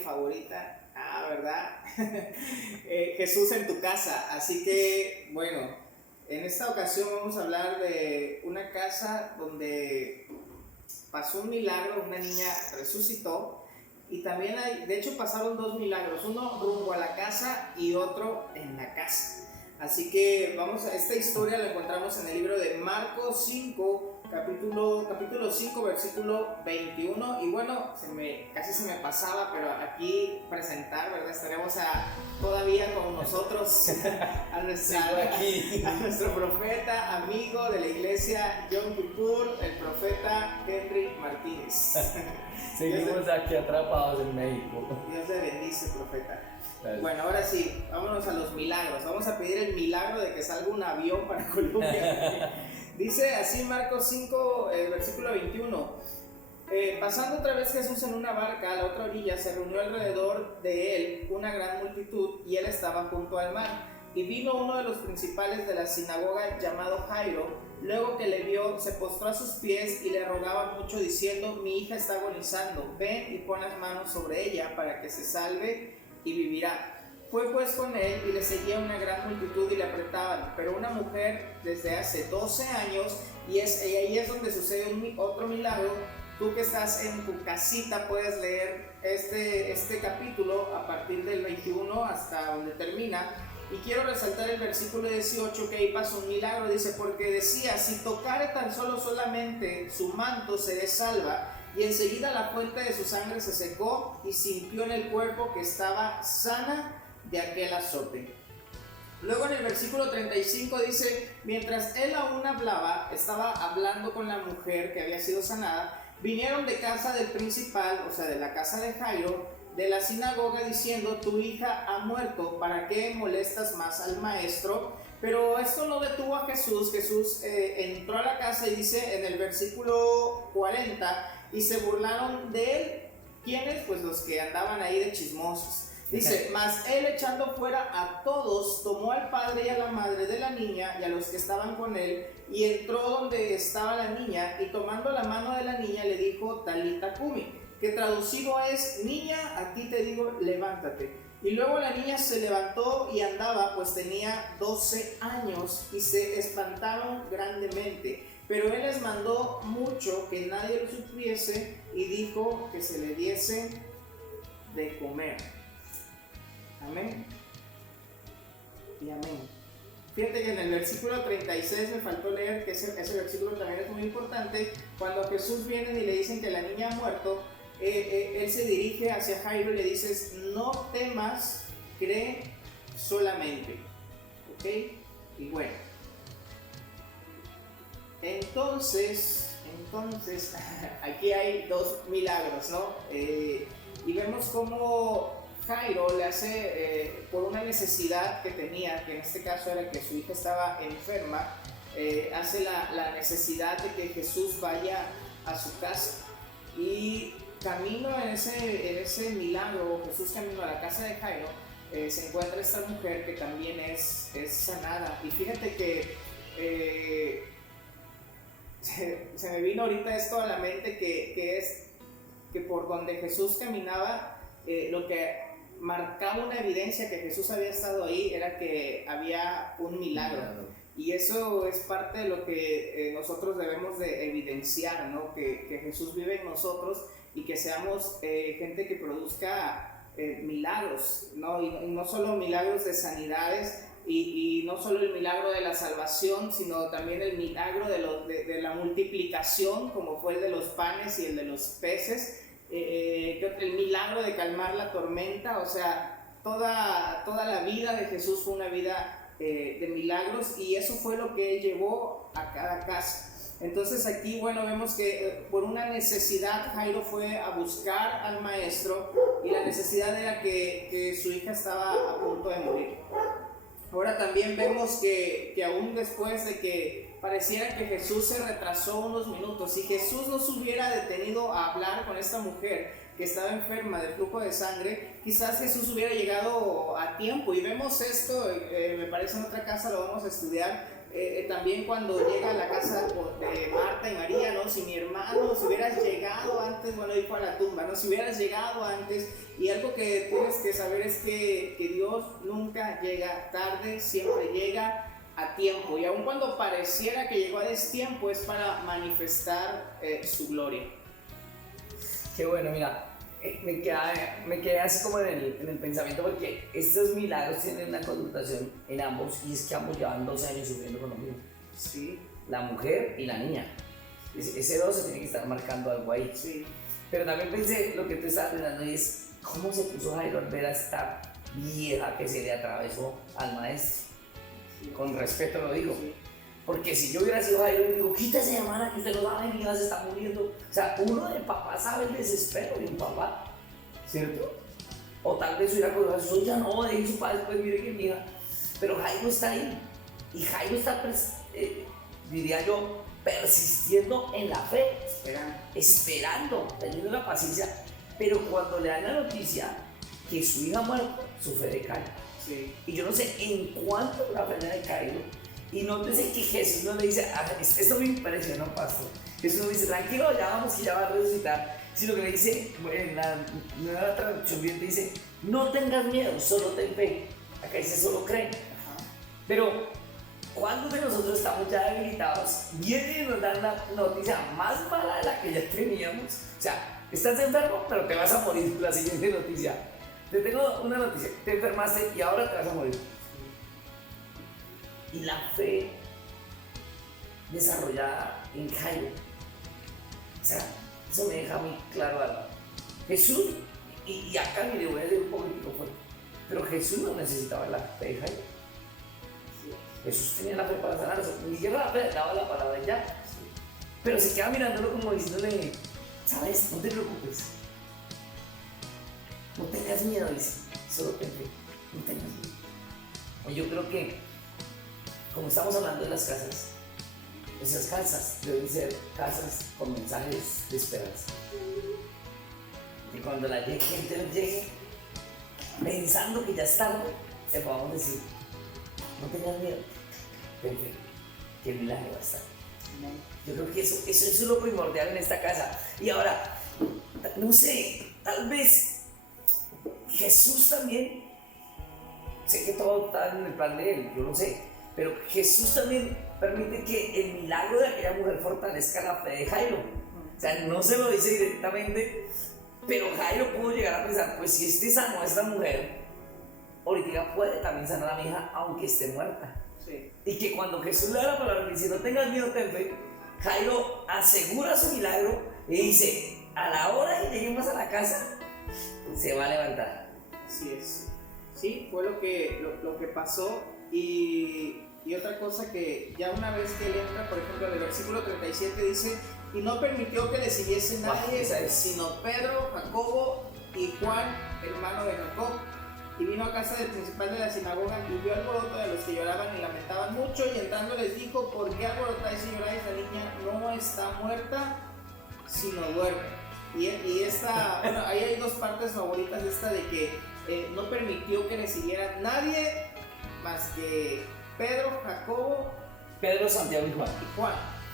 favorita. Ah, ¿verdad? Jesús en tu casa. Así que, bueno, en esta ocasión vamos a hablar de una casa donde pasó un milagro, una niña resucitó. Y también de hecho pasaron dos milagros, uno rumbo a la casa y otro en la casa. Así que esta historia la encontramos en el libro de Marcos 5, capítulo 5, versículo 21. Y bueno, casi se me pasaba, pero aquí presentar, ¿verdad? Estaremos todavía con nosotros a nuestro profeta, amigo de la iglesia Yom Kippur, el profeta Henry Martínez. Seguimos aquí atrapados en México. Dios le bendice, profeta. Gracias. Bueno, ahora sí, vámonos a los milagros. Vamos a pedir el milagro de que salga un avión para Colombia. Dice así Marcos 5, versículo 21. Pasando otra vez Jesús en una barca a la otra orilla, se reunió alrededor de él una gran multitud y él estaba junto al mar. Y vino uno de los principales de la sinagoga llamado Jairo. Luego que le vio, se postró a sus pies y le rogaba mucho diciendo: mi hija está agonizando, ven y pon las manos sobre ella para que se salve y vivirá. Fue pues con él y le seguía una gran multitud y le apretaban. Pero una mujer desde hace 12 años, y ahí es donde sucede otro milagro. Tú que estás en tu casita puedes leer este capítulo a partir del 21 hasta donde termina. Y quiero resaltar el versículo 18, que ahí pasa un milagro. Dice: porque decía, si tocare tan solamente su manto seré salva. Y enseguida la fuente de su sangre se secó y sintió en el cuerpo que estaba sana de aquel azote. Luego en el versículo 35 dice: mientras él aún hablaba, estaba hablando con la mujer que había sido sanada, vinieron de casa del principal, o sea de la casa de Jairo, de la sinagoga, diciendo: tu hija ha muerto, ¿para qué molestas más al maestro? Pero esto no detuvo a Jesús. Jesús entró a la casa y dice en el versículo 40, y se burlaron de él. ¿Quiénes? Pues los que andaban ahí de chismosos. Dice: mas él, echando fuera a todos, tomó al padre y a la madre de la niña y a los que estaban con él, y entró donde estaba la niña, y tomando la mano de la niña le dijo: talita cumi, que traducido es: niña, a ti te digo, levántate. Y luego la niña se levantó y andaba, pues tenía 12 años, y se espantaron grandemente. Pero él les mandó mucho que nadie lo supiese, y dijo que se le diese de comer. Amén y amén. Fíjate que en el versículo 36 me faltó leer, que ese versículo también es muy importante. Cuando Jesús viene y le dicen que la niña ha muerto, él se dirige hacia Jairo y le dice: no temas, cree solamente. ¿Ok? Y bueno, entonces aquí hay dos milagros, ¿no? Y vemos cómo Jairo le hace, por una necesidad que tenía, que en este caso era que su hija estaba enferma, hace la necesidad de que Jesús vaya a su casa. Y camino en ese milagro, Jesús camino a la casa de Jairo, se encuentra esta mujer que también es sanada. Y fíjate que se me vino ahorita esto a la mente, que por donde Jesús caminaba, lo que marcaba una evidencia que Jesús había estado ahí era que había un milagro. Y eso es parte de lo que nosotros debemos de evidenciar, ¿no? Que Jesús vive en nosotros y que seamos gente que produzca milagros, ¿no? Y no solo milagros de sanidades, y no solo el milagro de la salvación, sino también el milagro de la multiplicación, como fue el de los panes y el de los peces, el milagro de calmar la tormenta. O sea, toda la vida de Jesús fue una vida de milagros, y eso fue lo que él llevó a cada casa. Entonces aquí, bueno, vemos que por una necesidad Jairo fue a buscar al maestro, y la necesidad era que su hija estaba a punto de morir. Ahora también vemos que aún después de que pareciera que Jesús se retrasó unos minutos, si Jesús no se hubiera detenido a hablar con esta mujer que estaba enferma de flujo de sangre, quizás Jesús hubiera llegado a tiempo. Y vemos esto, me parece en otra casa lo vamos a estudiar, también cuando llega a la casa de Marta y María, ¿no? Si mi hermano, si hubieras llegado antes, bueno, ahí fue a la tumba, ¿no? Si hubieras llegado antes, y algo que tienes que saber es que Dios nunca llega tarde, siempre llega a tiempo, y aun cuando pareciera que llegó a destiempo, es para manifestar su gloria. Qué bueno, mira, me quedé así como en el pensamiento, porque estos milagros tienen una connotación en ambos, y es que ambos llevan 12 años sufriendo con lo mismo. Sí. La mujer y la niña. Ese 12 tiene que estar marcando algo ahí. Sí. Pero también pensé lo que tú estabas pensando, y es cómo se puso Jairo al ver a esta vieja que se le atravesó al maestro. Sí. Con respeto lo digo. Sí. Porque si yo hubiera sido Jairo, digo, quítese, hermana, que usted no sabe, mi hija se está muriendo. O sea, uno de papá sabe el desespero de un papá, ¿cierto? O tal vez hubiera cogido eso, ya no, de su padre, pues mire que mi hija. Pero Jairo está ahí. Y Jairo está, diría yo, persistiendo en la fe, esperando, teniendo la paciencia. Pero cuando le dan la noticia que su hija ha muerto, su fe decae. Sí. Y yo no sé en cuánto la fe ha decaído. Y nótese que Jesús no le dice, esto me impresionó, pastor. Jesús no dice, tranquilo, ya vamos, que ya va a resucitar. Sino que le dice, en la nueva traducción bien dice, no tengas miedo, solo ten fe. Acá dice, solo cree. Ajá. Pero, ¿cuántos de nosotros estamos ya debilitados? Vienen y nos dan la noticia más mala de la que ya teníamos. O sea, estás enfermo, pero te vas a morir. La siguiente noticia. Te tengo una noticia, te enfermaste y ahora te vas a morir. Y la fe desarrollada en Jairo, o sea, eso me deja muy claro algo. Jesús, y acá mire, voy a decir un poquito fuerte, pero Jesús no necesitaba la fe de Jairo. Jesús tenía la fe para sanar, ni siquiera la fe, daba la palabra ya. Pero se queda mirándolo como diciéndole, ¿sabes? No te preocupes. No tengas miedo, dice, solo ten fe, no tengas miedo. Y yo creo que, como estamos hablando de las casas, esas casas deben ser casas con mensajes de esperanza. Y cuando la gente llegue pensando que ya es tarde, le podamos decir, no tengas miedo, ten fe, que el milagro va a estar. Yo creo que eso es lo primordial en esta casa. Y ahora, no sé, tal vez Jesús también, sé que todo está en el plan de él, yo lo sé, pero Jesús también permite que el milagro de aquella mujer fortalezca la fe de Jairo. O sea, no se lo dice directamente, pero Jairo pudo llegar a pensar, pues si este sanó a esta mujer, ahorita puede también sanar a mi hija aunque esté muerta. Sí. Y que cuando Jesús le da la palabra y dice, no tengas miedo, ten fe, Jairo asegura su milagro y dice, a la hora que lleguemos a la casa, se va a levantar. Así es. Sí, fue lo que pasó. Y otra cosa que ya una vez que él entra, por ejemplo, en el versículo 37 dice, y no permitió que le siguiese nadie, sino Pedro, Jacobo y Juan, hermano de Jacob. Y vino a casa del principal de la sinagoga y vio alboroto de los que lloraban y lamentaban mucho, y entrando les dijo, ¿por qué alborotáis y lloráis? La niña no está muerta, sino duerme. Y esta, bueno, ahí hay dos partes favoritas, esta de que no permitió que le siguiera nadie más que Pedro, Jacobo, Pedro, Santiago y Juan.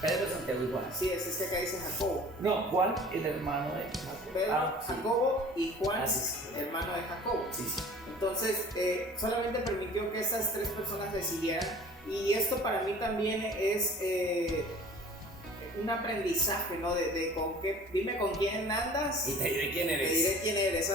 Pedro, Santiago y Juan. Sí, es que acá dice Jacobo. No, Juan, el hermano de Jacobo. Pedro, sí. Jacobo y Juan, sí. hermano de Jacobo. Sí. Entonces, solamente permitió que estas tres personas le siguieran. Y esto para mí también es un aprendizaje, ¿no? De con qué, dime con quién andas y te diré quién eres. Te diré quién eres.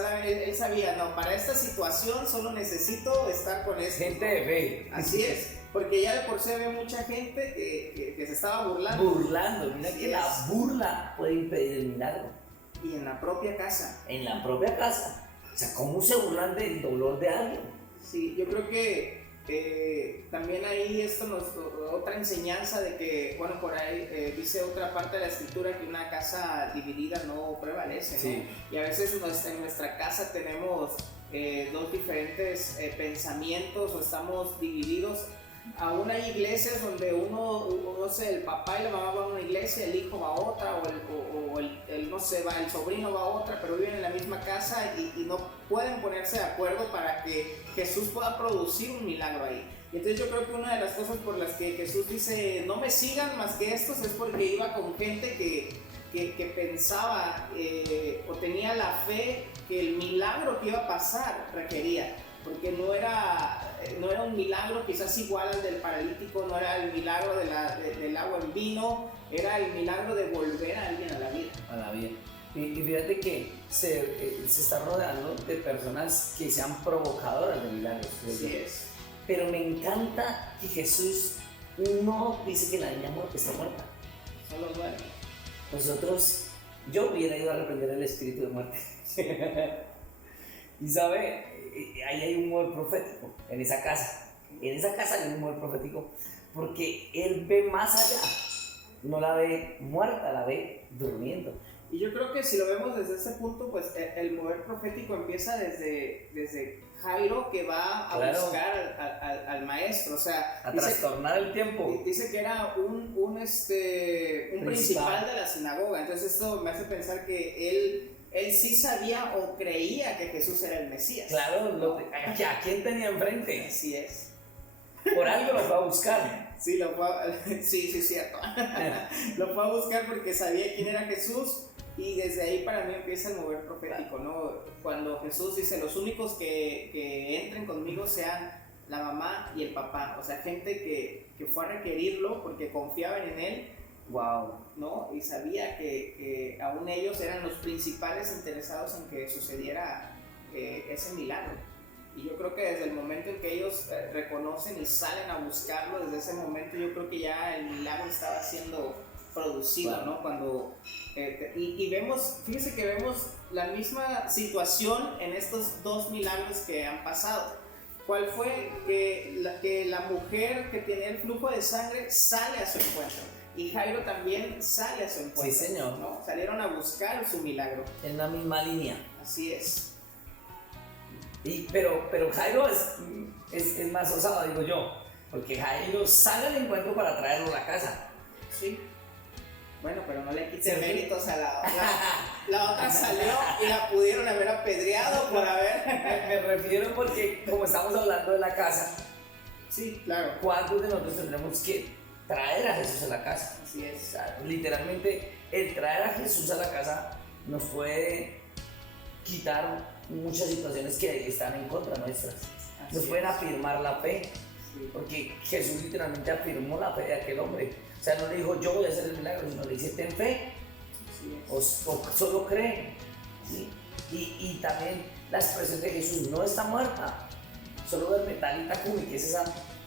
Él sabía, no, para esta situación solo necesito estar con gente de fe. Así es, porque ya de por sí había mucha gente que se estaba burlando. Mira así que es. La burla puede impedir el milagro. Y en la propia casa. En la propia casa. O sea, ¿cómo se burlan del dolor de alguien? Sí, yo creo que también ahí esto nos otra enseñanza de que, bueno, por ahí dice otra parte de la escritura que una casa dividida no prevalece, ¿no? Sí. Y a veces en nuestra casa tenemos dos diferentes pensamientos o estamos divididos. Aún hay iglesias donde uno, no sé, el papá y la mamá van a una iglesia, el hijo va a otra, no sé, el sobrino va a otra, pero viven en la misma casa y no pueden ponerse de acuerdo para que Jesús pueda producir un milagro ahí. Y entonces yo creo que una de las cosas por las que Jesús dice, no me sigan más que estos, es porque iba con gente que pensaba o tenía la fe que el milagro que iba a pasar requería, porque no era un milagro quizás igual al del paralítico, no era el milagro del agua en vino, era el milagro de volver a alguien a la vida. A la vida. Y fíjate que se está rodeando de personas que sean provocadoras de milagros. Así es. Pero me encanta que Jesús no dice que la niña está muerta. Solo duerme. Nosotros, yo hubiera ido a reprender el espíritu de muerte. Y sabe, ahí hay un mover profético en esa casa. En esa casa hay un mover profético porque él ve más allá. No la ve muerta, la ve durmiendo. Y yo creo que si lo vemos desde ese punto, pues el mover profético empieza desde Jairo, que va a buscar al maestro, o sea, a trastornar el tiempo. Dice que era un principal de la sinagoga. Entonces esto me hace pensar que él sí sabía o creía que Jesús era el Mesías. Claro, ¿a quién tenía enfrente? Así es. Por algo lo fue a buscar. Sí, sí, cierto. Lo fue a buscar porque sabía quién era Jesús. Y desde ahí para mí empieza el mover profético, ¿no? Cuando Jesús dice, los únicos que entren conmigo sean la mamá y el papá. O sea, gente que fue a requerirlo porque confiaban en él. Wow. ¿No? Y sabía que aún ellos eran los principales interesados en que sucediera ese milagro. Y yo creo que desde el momento en que ellos reconocen y salen a buscarlo, desde ese momento yo creo que ya el milagro estaba siendo producido, ¿no? Cuando y vemos, fíjese que vemos la misma situación en estos dos milagros que han pasado. ¿Cuál fue? Que la mujer que tenía el flujo de sangre sale a su encuentro y Jairo también sale a su encuentro. Sí, señor. ¿No? Salieron a buscar su milagro. En la misma línea. Así es. Pero Jairo es más osado, digo yo, porque Jairo sale al encuentro para traerlo a la casa. Sí. Bueno, pero no le quiten méritos a la otra salió y la pudieron haber apedreado por haber... Me refiero porque como estamos hablando de la casa, sí, claro. ¿cuántos de nosotros tendremos que traer a Jesús a la casa? Así es. O sea, literalmente el traer a Jesús a la casa nos puede quitar muchas situaciones que están en contra nuestras. Nos pueden afirmar la fe, porque Jesús literalmente afirmó la fe de aquel hombre. O sea, no le dijo yo voy a hacer el milagro, sino le dice ten fe, o solo cree. ¿Sí? Y también la expresión de Jesús no está muerta, solo duerme talita cumi, que es esa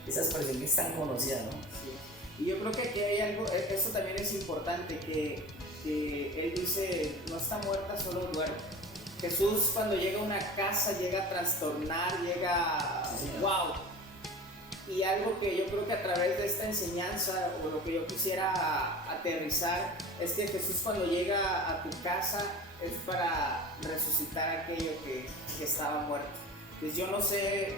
expresión que es tan conocida, ¿no? Sí. Y yo creo que aquí hay algo, esto también es importante, que él dice no está muerta, solo duerme. Jesús cuando llega a una casa llega a trastornar, wow. Y algo que yo creo que a través de esta enseñanza o lo que yo quisiera aterrizar es que Jesús cuando llega a tu casa es para resucitar aquello que estaba muerto. Pues yo no sé,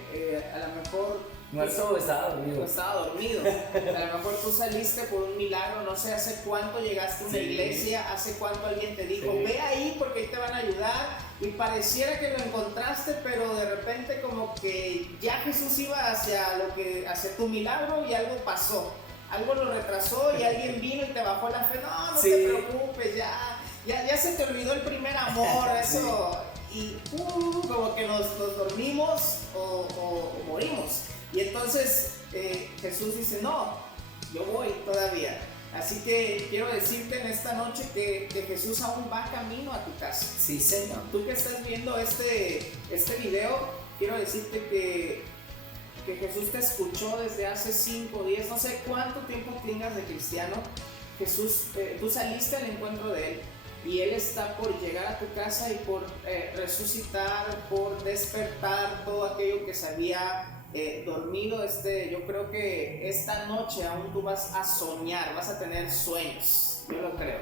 a lo mejor... Muerto o estaba dormido. A lo mejor tú saliste por un milagro, no sé hace cuánto llegaste a una iglesia, hace cuánto alguien te dijo, ve ahí porque ahí te van a ayudar, y pareciera que lo encontraste, pero de repente como que ya Jesús iba hacia tu milagro y algo pasó, algo lo retrasó y alguien vino y te bajó la fe, no te preocupes, ya se te olvidó el primer amor, eso, y como que nos dormimos o morimos. Y entonces Jesús dice, no, yo voy todavía. Así que quiero decirte en esta noche que Jesús aún va camino a tu casa. Sí, Señor. Tú que estás viendo este video, quiero decirte que Jesús te escuchó desde hace 5, 10, no sé cuánto tiempo tengas de cristiano. Jesús, tú saliste al encuentro de Él. Y Él está por llegar a tu casa y por resucitar, por despertar todo aquello que se había dormido. Yo creo que esta noche aún tú vas a soñar, vas a tener sueños, yo lo creo.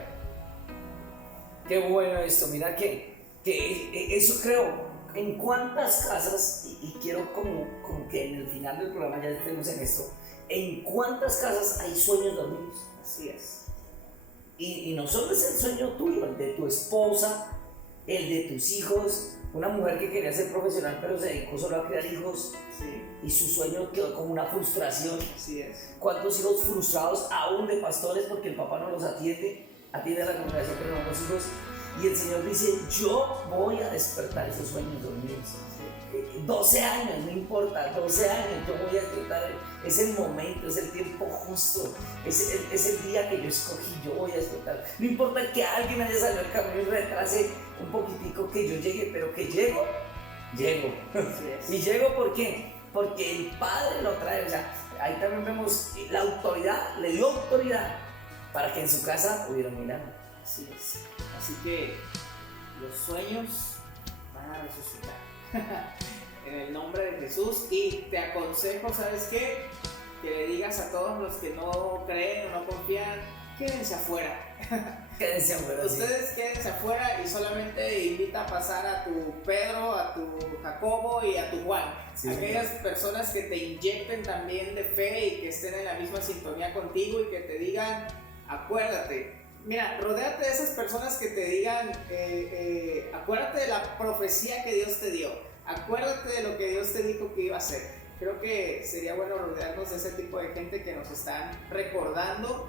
Qué bueno esto, mira que eso creo, en cuántas casas, y quiero como que en el final del programa ya estemos en esto, ¿En cuántas casas hay sueños dormidos? Así es. Y no solo es el sueño tuyo, el de tu esposa, el de tus hijos. Una mujer que quería ser profesional pero se dedicó solo a criar hijos, Sí, y su sueño quedó como una frustración. así es. ¿Cuántos hijos frustrados aún de pastores porque el papá no los atiende a la congregación pero no los hijos? Y el Señor dice, yo voy a despertar esos sueños dormidos. 12 años, no importa, 12 años, yo voy a despertar. Es el momento, es el tiempo justo, es el día que yo escogí, yo voy a despertar. No importa que alguien haya salido al camino y retrase un poquitico, que yo llegue, pero que llego. Así es. ¿Y llego por qué? Porque el Padre lo trae. O sea, ahí también vemos la autoridad, le dio autoridad para que en su casa hubiera un milagro. Así es. Así que los sueños van a resucitar en el nombre de Jesús. Y te aconsejo, ¿sabes qué? Que le digas a todos los que no creen o no confían, quédense afuera. Quédense afuera. Ustedes quédense afuera y solamente invita a pasar a tu Pedro, a tu Jacobo y a tu Juan. Sí, aquellas personas que te inyecten también de fe y que estén en la misma sintonía contigo y que te digan, acuérdate. Mira, rodéate de esas personas que te digan, acuérdate de la profecía que Dios te dio, acuérdate de lo que Dios te dijo que iba a hacer. Creo que sería bueno rodearnos de ese tipo de gente que nos están recordando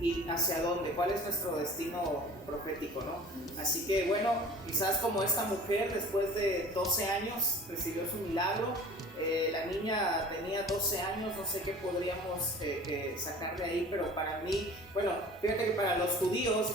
y hacia dónde, cuál es nuestro destino profético, ¿no? Así que bueno, quizás como esta mujer después de 12 años recibió su milagro. La niña tenía 12 años, no sé qué podríamos sacar de ahí, pero para mí, bueno, fíjate que para los judíos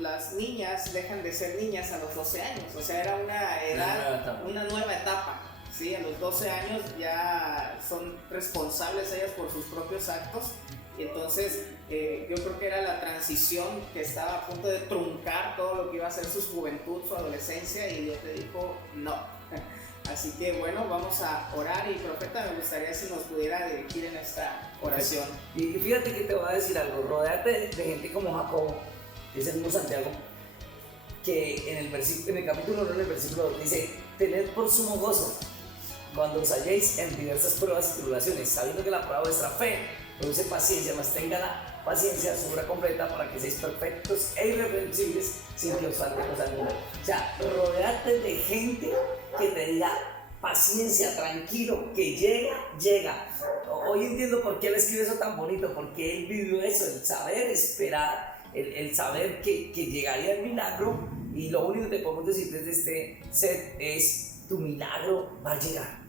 las niñas dejan de ser niñas a los 12 años, o sea, era una edad, una nueva etapa, ¿sí? A los 12 años ya son responsables ellas por sus propios actos, y entonces yo creo que era la transición que estaba a punto de truncar todo lo que iba a ser su juventud, su adolescencia, y Dios le dijo no. Así que bueno, vamos a orar y profeta, me gustaría si nos pudiera dirigir en esta oración. Y fíjate que te voy a decir algo, rodéate de gente como Jacobo, dice el mismo Santiago, que en el capítulo 1, en el versículo 2 dice, tened por sumo gozo cuando os halléis en diversas pruebas y tribulaciones, sabiendo que la prueba de vuestra fe produce paciencia, mas tenga la paciencia su obra completa para que seáis perfectos e irreprensibles sin que os falte cosa alguna. O sea, rodeate de gente que te diga paciencia, tranquilo, que llega. Hoy entiendo por qué él escribe eso tan bonito, porque él vivió eso, el saber esperar, el saber que llegaría el milagro, y lo único que te podemos decir desde este set es, tu milagro va a llegar.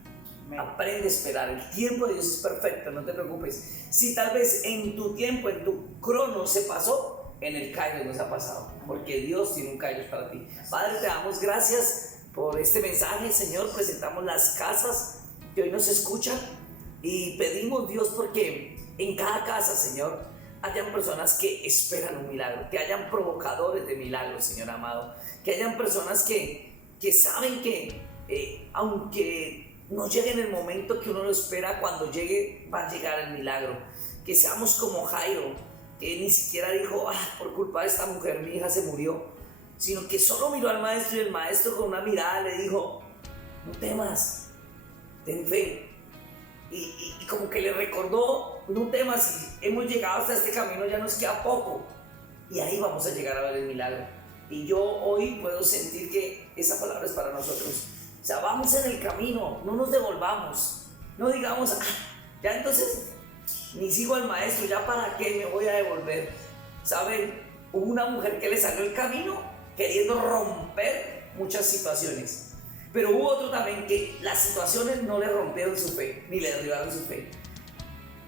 Aprende a esperar, el tiempo de Dios es perfecto, no te preocupes. Si tal vez en tu tiempo, en tu crono se pasó, en el kairos nos ha pasado, porque Dios tiene un kairos para ti. Padre, te damos gracias por este mensaje, Señor. Presentamos las casas que hoy nos escuchan y pedimos, Dios, porque en cada casa, Señor, hayan personas que esperan un milagro, que hayan provocadores de milagros, Señor amado, que hayan personas que saben que aunque no llegue en el momento que uno lo espera, cuando llegue va a llegar el milagro. Que seamos como Jairo, que ni siquiera dijo, por culpa de esta mujer mi hija se murió, sino que solo miró al maestro, y el maestro con una mirada le dijo, no temas, ten fe. Y como que le recordó, no temas, hemos llegado hasta este camino, ya nos queda poco, y ahí vamos a llegar a ver el milagro. Y yo hoy puedo sentir que esa palabra es para nosotros. O sea, vamos en el camino, no nos devolvamos, no digamos, ya entonces ni sigo al maestro, ya para qué me voy a devolver. ¿Saben? Hubo una mujer que le salió el camino queriendo romper muchas situaciones, pero hubo otro también que las situaciones no le rompieron su fe, ni le derribaron su fe,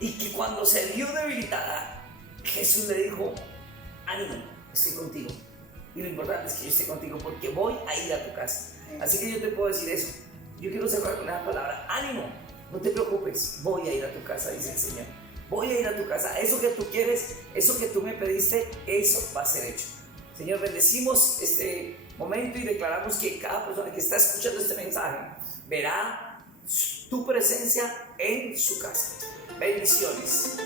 y que cuando se vio debilitada, Jesús le dijo, ánimo, estoy contigo, y lo importante es que yo esté contigo porque voy a ir a tu casa. Así que yo te puedo decir eso. Yo quiero cerrar con una palabra, ánimo, no te preocupes, voy a ir a tu casa, dice el Señor. Voy a ir a tu casa, eso que tú quieres, eso que tú me pediste, eso va a ser hecho. Señor, bendecimos este momento y declaramos que cada persona que está escuchando este mensaje verá tu presencia en su casa. Bendiciones.